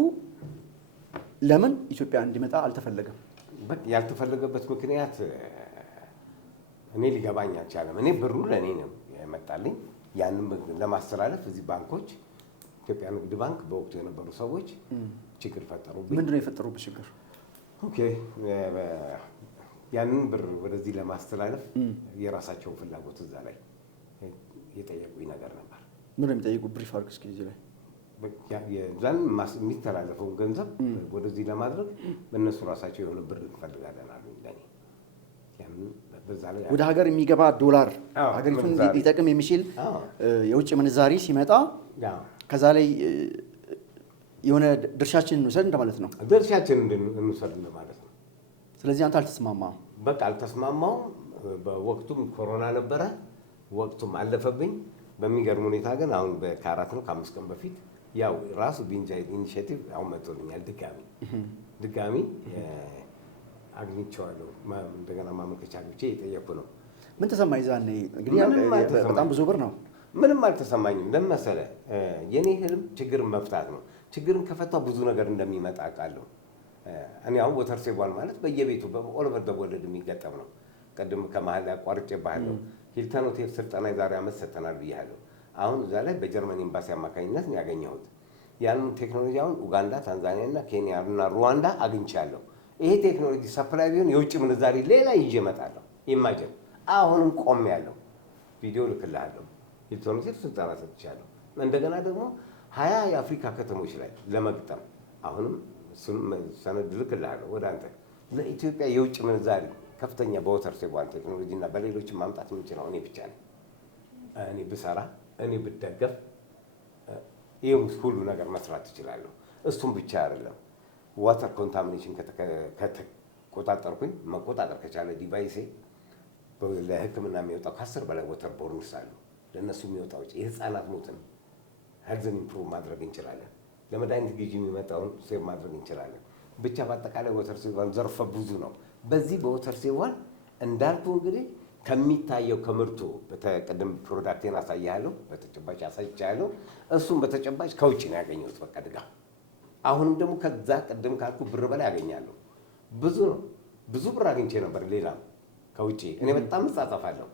ለምን ኢትዮጵያ እንዲመጣ አልተፈለገም? ያልተፈለገበት ምክንያት እኔ ሊገባኝ አልቻለም። እኔ ብሩ ለእኔ ነው የመጣልኝ። ያንን ለማስተላለፍ እዚህ ባንኮች ኢትዮጵያ ንግድ ባንክ በወቅቱ የነበሩ ሰዎች ችግር ፈጠሩብኝ። ምንድን ነው የፈጠሩብህ ችግር? ኦኬ ያንን ብር ወደዚህ ለማስተላለፍ የራሳቸውን ፍላጎት እዛ ላይ የጠየቁኝ ነገር ነበር። ምን የሚጠይቁ ብሪፍ አድርግ እስኪ እዚህ ላይ የዛን የሚተላለፈውን ገንዘብ ወደዚህ ለማድረግ በእነሱ ራሳቸው የሆነ ብር እንፈልጋለን አሉ። ወደ ሀገር የሚገባ ዶላር ሀገሪቱን ሊጠቅም የሚችል የውጭ ምንዛሪ ሲመጣ ከዛ ላይ የሆነ ድርሻችንን እንውሰድ እንደማለት ነው። ድርሻችንን እንውሰድ እንደማለት ነው። ስለዚህ አንተ አልተስማማም? በቃ አልተስማማውም። በወቅቱም ኮሮና ነበረ፣ ወቅቱም አለፈብኝ። በሚገርም ሁኔታ ግን አሁን ከ4 ነው ከ5 ቀን በፊት ያው ራሱ ቢንጃ ኢኒሼቲቭ አሁን መጥቶልኛል ድጋሚ አግኝቼዋለሁ። እንደገና ማመልከቻ አግኝቼ የጠየኩ ነው። ምን ተሰማኝ ዛኔ? እንግዲህ በጣም ብዙ ብር ነው። ምንም አልተሰማኝም። ለምን መሰለህ? የኔ ህልም ችግርን መፍታት ነው። ችግርን ከፈታው ብዙ ነገር እንደሚመጣ አውቃለሁ። እኔ አሁን ወተር ሴቫል ማለት በየቤቱ በኦልቨር ደወለድ የሚገጠም ነው። ቅድም ከመሀል ላይ አቋርጬ ባለሁ ሂልተን ሆቴል ስልጠና የዛሬ ዓመት ሰጥተናል ብያለሁ። አሁን እዛ ላይ በጀርመን ኤምባሲ አማካኝነት ነው ያገኘሁት። ያንን ቴክኖሎጂ አሁን ኡጋንዳ፣ ታንዛኒያ እና ኬንያ እና ሩዋንዳ አግኝቻለሁ። ይሄ ቴክኖሎጂ ሰፕላይ ቢሆን የውጭ ምንዛሪ ሌላ ይዤ እመጣለሁ። ኢማጅን አሁንም ቆሜያለሁ። ቪዲዮ ልክልሃለሁ። ሂልተን ሆቴል ስልጠና ሰጥቻለሁ። እንደገና ደግሞ 20 የአፍሪካ ከተሞች ላይ ለመግጠም አሁንም ሰነድ ልክልሃለሁ ወደ አንተ። ለኢትዮጵያ የውጭ ምንዛሪ ከፍተኛ በወተር ሴቫል ቴክኖሎጂ እና በሌሎችም ማምጣት የምችለው እኔ ብቻ ነኝ። እኔ ብሰራ እኔ ብደገፍ ይህም ሁሉ ነገር መስራት እችላለሁ። እሱም ብቻ አይደለም። ዋተር ኮንታሚኔሽን ከተቆጣጠርኩኝ መቆጣጠር ከቻለ ዲቫይሴ ለሕክምና የሚወጣው ከ10 በላይ ወተር ቦርንስ አሉ። ለእነሱ የሚወጣው የህፃናት ሞትን ሄልዝን ኢምፕሩቭ ማድረግ እንችላለን። ለመድኃኒት ግዢ የሚመጣውን ሴቭ ማድረግ እንችላለን። ብቻ በአጠቃላይ ወተር ሴቫል ዘርፈ ብዙ ነው። በዚህ በወተር ሴቫል እንዳልኩ እንግዲህ ከሚታየው ከምርቱ በተቀደም ፕሮዳክቴን አሳያለሁ፣ በተጨባጭ አሳይቻለሁ። እሱም በተጨባጭ ከውጭ ነው ያገኘሁት። በቃ ድጋፍ አሁንም ደግሞ ከዛ ቀደም ካልኩ ብር በላይ ያገኛለሁ። ብዙ ነው፣ ብዙ ብር አግኝቼ ነበር ሌላ ከውጭ። እኔ በጣም እጻጸፋለሁ።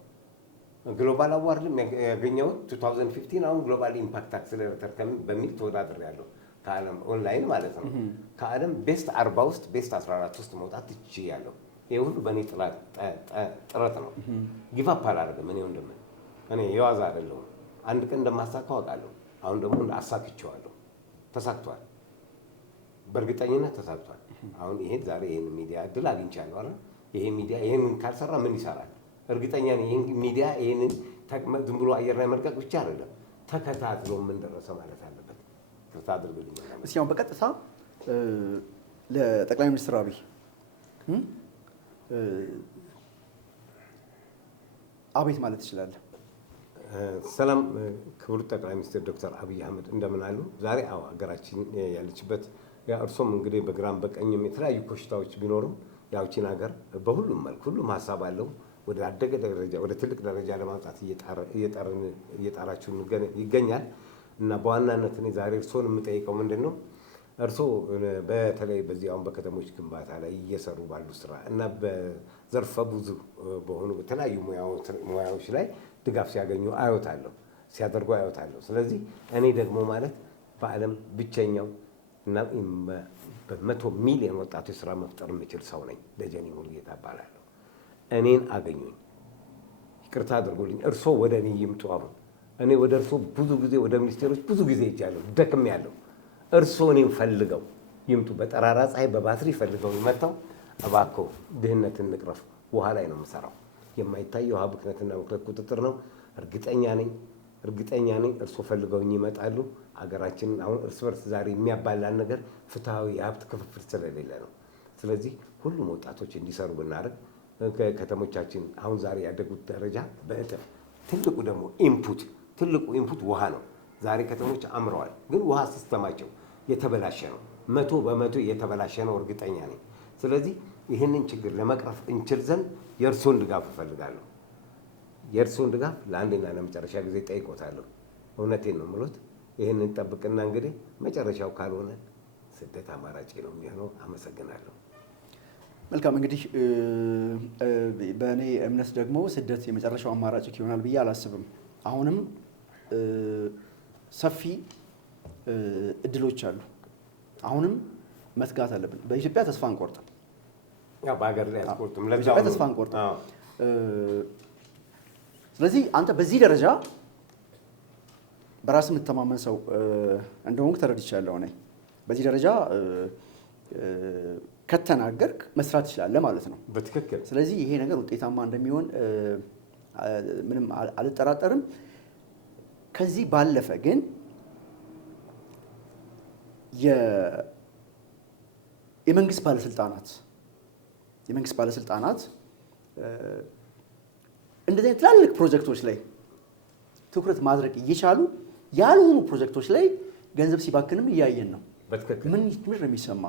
ግሎባል አዋርድም ያገኘሁት 2015 አሁን ግሎባል ኢምፓክት አክሰለሬተር በሚል ተወዳድሬያለሁ። ከዓለም ኦንላይን ማለት ነው። ከዓለም ቤስት 40 ውስጥ ቤስት 14 ውስጥ መውጣት ትችያለሁ። ይሄ ሁሉ በእኔ ጥረት ነው። ጊቭ አፕ አላደርግም። እኔ የዋዛ አይደለሁም። አንድ ቀን እንደማሳካው አውቃለሁ። አሁን ደግሞ አሳክቼዋለሁ። ተሳክቷል፣ በእርግጠኝነት ተሳክቷል። አሁን ዛሬ ይሄን ሚዲያ እድል አግኝቻለሁ አይደል? ይሄ ሚዲያ ይሄንን ካልሰራ ምን ይሰራል? እርግጠኛ ነኝ ይሄን ሚዲያ ይሄንን ዝም ብሎ አየር ላይ መልቀቅ ብቻ አይደለም፣ ተከታትሎ ምን ደረሰ ማለት አለበት። ቅርታ አድርግልኝ። እስኪ አሁን በቀጥታ ለጠቅላይ ሚኒስትር አብይ አቤት ማለት ትችላለህ። ሰላም ክቡር ጠቅላይ ሚኒስትር ዶክተር አብይ አህመድ እንደምን አሉ? ዛሬ ሀገራችን ያለችበት እርሶም እንግዲህ በግራም በቀኝም የተለያዩ ኮሽታዎች ቢኖሩም ያውቺን ሀገር በሁሉም መልክ ሁሉም ሀሳብ አለው ወደ አደገ ደረጃ ወደ ትልቅ ደረጃ ለማምጣት እየጣራችሁ ይገኛል እና በዋናነት እኔ ዛሬ እርሶን የምጠይቀው ምንድን ነው? እርሶ በተለይ በዚህ አሁን በከተሞች ግንባታ ላይ እየሰሩ ባሉ ስራ እና በዘርፈ ብዙ በሆኑ በተለያዩ ሙያዎች ላይ ድጋፍ ሲያገኙ አዮታለሁ፣ ሲያደርጉ አዮታለሁ። ስለዚህ እኔ ደግሞ ማለት በዓለም ብቸኛው እና በ100 ሚሊዮን ወጣቶች ስራ መፍጠር የምችል ሰው ነኝ። ደጀኔ ሙሉጌታ እባላለሁ። እኔን አገኙኝ። ይቅርታ አድርጎልኝ እርሶ ወደ እኔ ይምጡ። አሁን እኔ ወደ እርሶ ብዙ ጊዜ ወደ ሚኒስቴሮች ብዙ ጊዜ ሄጃለሁ፣ ደክሜያለሁ። እርስዎ እኔን ፈልገው ይምጡ። በጠራራ ፀሐይ በባትሪ ፈልገው መጥተው እባክዎ ድህነትን እንቅረፍ። ውሃ ላይ ነው የምሰራው። የማይታይ የውሃ ብክነትና ብክለት ቁጥጥር ነው። እርግጠኛ ነኝ እርስዎ ፈልገውኝ ይመጣሉ። አገራችንን አሁን እርስ በርስ ዛሬ የሚያባላን ነገር ፍትሐዊ የሀብት ክፍፍል ስለሌለ ነው። ስለዚህ ሁሉም ወጣቶች እንዲሰሩ ብናደርግ ከተሞቻችን አሁን ዛሬ ያደጉት ደረጃ በእጥፍ ትልቁ ኢንፑት ውሃ ነው። ዛሬ ከተሞች አምረዋል፣ ግን ውሃ ሲስተማቸው የተበላሸ ነው። 100% የተበላሸ ነው፣ እርግጠኛ ነኝ። ስለዚህ ይህንን ችግር ለመቅረፍ እንችል ዘንድ የእርስዎን ድጋፍ እፈልጋለሁ። የእርስዎን ድጋፍ ለአንዴና ለመጨረሻ ጊዜ ጠይቆታለሁ። እውነቴን ነው የምሎት። ይህንን ጠብቅና እንግዲህ መጨረሻው ካልሆነ ስደት አማራጭ ነው የሚሆነው። አመሰግናለሁ። መልካም። እንግዲህ በእኔ እምነት ደግሞ ስደት የመጨረሻው አማራጭ ይሆናል ብዬ አላስብም። አሁንም ሰፊ እድሎች አሉ። አሁንም መትጋት አለብን። በኢትዮጵያ ተስፋ አንቆርጥም። በሀገር ላይ አስቆርጥም። በኢትዮጵያ ተስፋ አንቆርጥም። ስለዚህ አንተ በዚህ ደረጃ በራስ የምትተማመን ሰው እንደሆንክ ተረድቻለሁ። እኔ በዚህ ደረጃ ከተናገርክ መስራት ትችላለህ ማለት ነው። በትክክል። ስለዚህ ይሄ ነገር ውጤታማ እንደሚሆን ምንም አልጠራጠርም። ከዚህ ባለፈ ግን የመንግስት ባለስልጣናት እንደዚህ አይነት ትላልቅ ፕሮጀክቶች ላይ ትኩረት ማድረግ እየቻሉ ያልሆኑ ፕሮጀክቶች ላይ ገንዘብ ሲባክንም እያየን ነው። በትክክል ምን ነው የሚሰማ?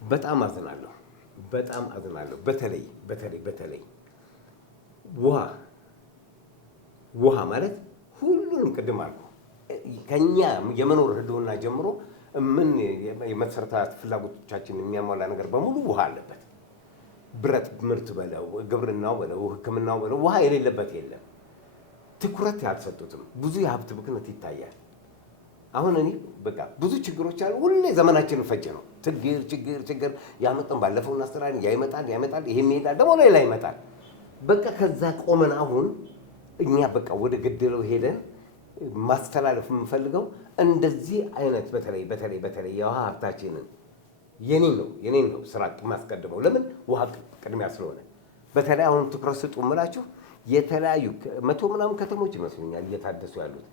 በጣም አዝናለሁ። በተለይ ውሃ ማለት ሁሉንም ቅድም አልኩ ከኛ የመኖር ህልውና ጀምሮ ምን የመሰረታዊ ፍላጎቶቻችን የሚያሟላ ነገር በሙሉ ውሃ አለበት። ብረት ምርት በለው፣ ግብርናው በለው፣ ሕክምናው በለው ውሃ የሌለበት የለም። ትኩረት ያልሰጡትም ብዙ የሀብት ብክነት ይታያል። አሁን እኔ በቃ ብዙ ችግሮች አሉ። ሁሌ ዘመናችንን ፈጀ ነው ችግር ያመጣን ባለፈው እናስተላለን ያይመጣል ይሄ ይሄዳል ደግሞ ሌላ ይመጣል። በቃ ከዛ ቆመን አሁን እኛ በቃ ወደ ገደለው ሄደን ማስተላለፍ የምፈልገው እንደዚህ አይነት በተለይ የውሃ ሀብታችንን የኔን ነው ስራ ማስቀድመው። ለምን ውሃ ቅድሚያ ስለሆነ በተለይ አሁን ትኩረት ስጡ የምላችሁ የተለያዩ 100 ምናምን ከተሞች ይመስሉኛል እየታደሱ ያሉት።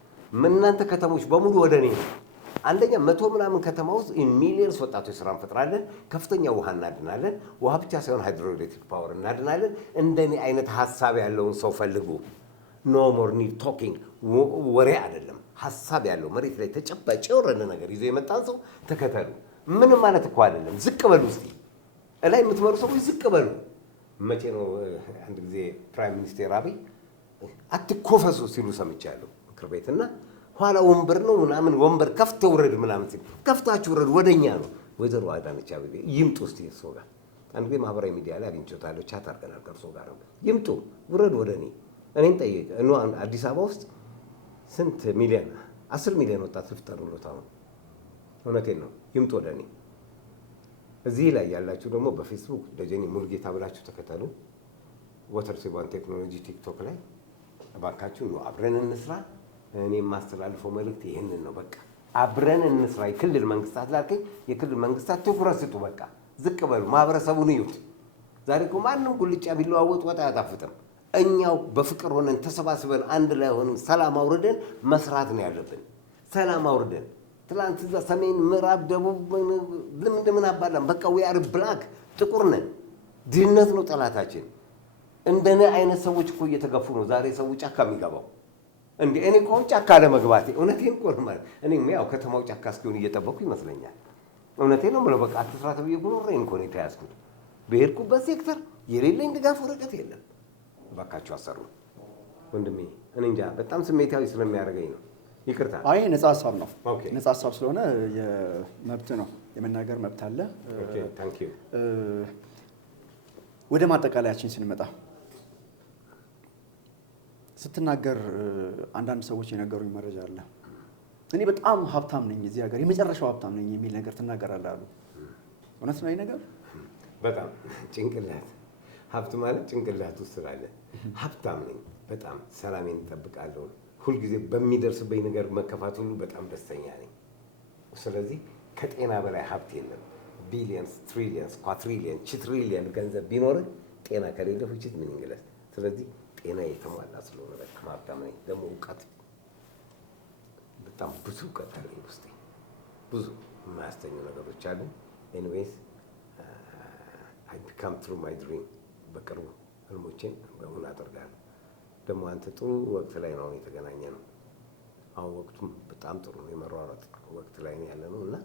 እናንተ ከተሞች በሙሉ ወደ እኔ ነው። አንደኛ 100 ምናምን ከተማ ውስጥ ሚሊዮንስ ወጣቶች ስራ እንፈጥራለን። ከፍተኛ ውሃ እናድናለን። ውሃ ብቻ ሳይሆን ሃይድሮኤሌክትሪክ ፓወር እናድናለን። እንደኔ አይነት ሀሳብ ያለውን ሰው ፈልጉ። ኖ ሞር ኒድ ቶኪንግ፣ ወሬ አይደለም፣ ሀሳብ ያለው መሬት ላይ ተጨባጭ የወረደ ነገር ይዞ የመጣን ሰው ተከተሉ። ምንም ማለት እኮ አይደለም። ዝቅ በሉ እስቲ፣ እላይ የምትመሩ ሰዎች ዝቅ በሉ። መቼ ነው አንድ ጊዜ ፕራይም ሚኒስቴር አብይ አትኮፈሱ ሲሉ ሰምቻለሁ ምክር ቤት እና ኋላ ወንበር ነው ምናምን ወንበር ከፍተው ውረድ ምናምን ሲል ከፍታችሁ ውረድ ወደኛ ነው። ወይዘሮ አዳነች አቤቤ ይምጡ እስቲ እርሶ ጋር አንድ ጊዜ ማህበራዊ ሚዲያ ላይ አግኝቼዋለሁ። ቻት አድርገናል ከእርሶ ጋር ይምጡ ውረድ ወደ እኔ እኔን ጠይቅ። አዲስ አበባ ውስጥ ስንት ሚሊዮን 10 ሚሊዮን ወጣት ልፍጠር ብሎት አሁን እውነቴን ነው ይምጡ ወደ እኔ። እዚህ ላይ ያላችሁ ደግሞ በፌስቡክ ደጀኔ ሙሉጌታ ብላችሁ ተከተሉ። ወተር ሴቫን ቴክኖሎጂ ቲክቶክ ላይ እባካችሁ ነው አብረን እንስራ። እኔ የማስተላልፈው መልእክት ይህንን ነው። በቃ አብረን እንስራ። የክልል መንግስታት ላልከኝ የክልል መንግስታት ትኩረት ስጡ። በቃ ዝቅ በሉ፣ ማህበረሰቡን እዩት። ዛሬ እኮ ማንም ጉልጫ ቢለዋወጥ ወጥ አያጣፍጥም። እኛው በፍቅር ሆነን ተሰባስበን አንድ ላይ ሆነን ሰላም አውርደን መስራት ነው ያለብን። ሰላም አውርደን ትላንት እዛ ሰሜን፣ ምዕራብ፣ ደቡብ ለምን አባላም በቃ we are black ጥቁር ነን። ድህነት ነው ጠላታችን። እንደኔ አይነት ሰዎች እኮ እየተገፉ ነው ዛሬ ሰው ጫካ የሚገባው። እንዴ እኔ እኮ ጫካ ለመግባቴ እውነቴን እኮ ነው ማለት እኔም ያው ከተማው ጫካ እስኪሆን እየጠበኩ ይመስለኛል። እውነቴን ነው የምለው። በቃ አትስራ ተብዬ ጉሮሬን እኮ ነው የተያዝኩት። በሄድኩበት ሴክተር የሌለኝ ድጋፍ ወረቀት የለም። እባካችሁ አሰሩ ወንድሜ። እኔ እንጃ በጣም ስሜታዊ ስለሚያደርገኝ ነው። ይቅርታ። አይ ነፃ ሀሳብ ነው። ነፃ ሀሳብ ስለሆነ የመብት ነው፣ የመናገር መብት አለ። ታንክ ዩ። ወደ ማጠቃለያችን ስንመጣ ስትናገር አንዳንድ ሰዎች የነገሩኝ መረጃ አለ። እኔ በጣም ሀብታም ነኝ፣ እዚህ ሀገር የመጨረሻው ሀብታም ነኝ የሚል ነገር ትናገራለህ አሉ። እውነት ነው ይህ ነገር? በጣም ጭንቅላት ሀብት ማለት ጭንቅላት ውስጥ ስላለ ሀብታም ነኝ። በጣም ሰላሜን እጠብቃለሁ። ሁልጊዜ በሚደርስበኝ ነገር መከፋት ሁሉ በጣም ደስተኛ ነኝ። ስለዚህ ከጤና በላይ ሀብት የለም። ቢሊየንስ፣ ትሪሊየንስ፣ ኳትሪሊየን፣ ቺትሪሊየን ገንዘብ ቢኖርን ጤና ከሌለ ፍቺት ምን ይንገለስ? ስለዚህ ጤና የተሟላ ስለሆነ በጣም ሀብታም ነኝ። ደግሞ እውቀት በጣም ብዙ እውቀት አለኝ ውስጤ። ብዙ የማያስተኙ ነገሮች አሉ። ኤኒዌይስ አይ ቢካም ትሩ ማይ ድሪም። በቅርቡ ህልሞቼን በእውን አደርጋለሁ። ደግሞ አንተ ጥሩ ወቅት ላይ ነው የተገናኘ ነው። አሁን ወቅቱም በጣም ጥሩ ነው፣ የመሯሯጥ ወቅት ላይ ነው ያለ ነው እና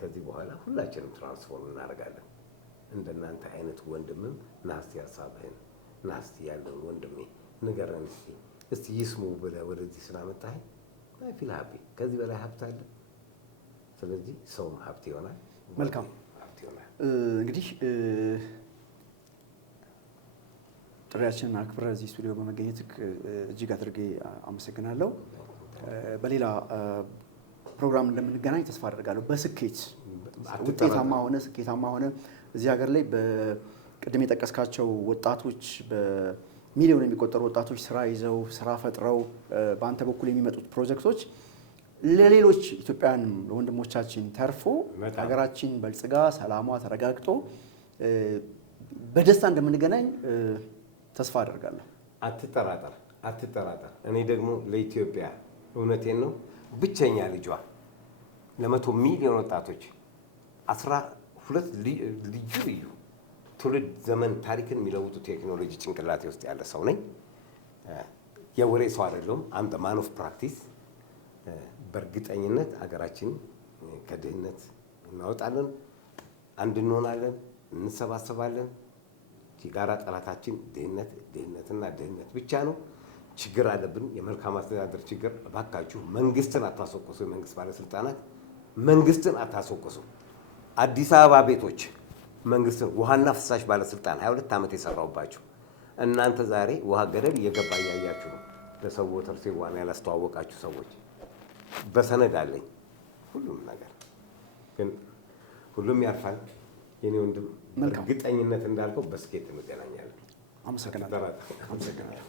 ከዚህ በኋላ ሁላችንም ትራንስፎርም እናደርጋለን። እንደናንተ አይነት ወንድምም ናስቲ ሀሳብህን ናስቲ ያለውን ወንድሜ ንገረን እስቲ ይስሙ ብለህ ወደዚህ ስላመጣኸኝ ፊል ሀፒ። ከዚህ በላይ ሀብት አለ። ስለዚህ ሰውም ሀብት ይሆናል። መልካም ሀብት ይሆናል። እንግዲህ ጥሪያችንን አክብረህ እዚህ ስቱዲዮ በመገኘት እጅግ አድርጌ አመሰግናለሁ። በሌላ ፕሮግራም እንደምንገናኝ ተስፋ አደርጋለሁ። በስኬት ስኬታማ ሆነ እዚህ ሀገር ላይ በቅድም የጠቀስካቸው ወጣቶች በሚሊዮን የሚቆጠሩ ወጣቶች ስራ ይዘው ስራ ፈጥረው በአንተ በኩል የሚመጡት ፕሮጀክቶች ለሌሎች ኢትዮጵያውያን ወንድሞቻችን ተርፎ ሀገራችን በልጽጋ ሰላሟ ተረጋግጦ በደስታ እንደምንገናኝ ተስፋ አደርጋለሁ። አትጠራጠር። እኔ ደግሞ ለኢትዮጵያ እውነቴን ነው ብቸኛ ልጇ ለ100 ሚሊዮን ወጣቶች 12 ልዩ ትውልድ ዘመን ታሪክን የሚለውጡ ቴክኖሎጂ ጭንቅላቴ ውስጥ ያለ ሰው ነኝ። የወሬ ሰው አይደለሁም። አም ዘ ማን ኦፍ ፕራክቲስ። በእርግጠኝነት ሀገራችን ከድህነት እናወጣለን፣ አንድ እንሆናለን፣ እንሰባሰባለን። የጋራ ጠላታችን ድህነትና ድህነት ብቻ ነው። ችግር አለብን፣ የመልካም አስተዳደር ችግር። እባካችሁ መንግስትን አታስወቅሱ። የመንግስት ባለስልጣናት መንግስትን አታስወቅሱ። አዲስ አበባ ቤቶች መንግስትን፣ ውሃና ፍሳሽ ባለስልጣን 22 ዓመት የሰራውባችሁ እናንተ ዛሬ ውሃ ገደል እየገባ እያያችሁ ነው። ለሰው ወተር ሴዋን ያላስተዋወቃችሁ ሰዎች በሰነድ አለኝ ሁሉም ነገር። ግን ሁሉም ያልፋል። የኔ ወንድም እርግጠኝነት እንዳልከው በስኬት እንገናኛለን። አመሰግናለሁ።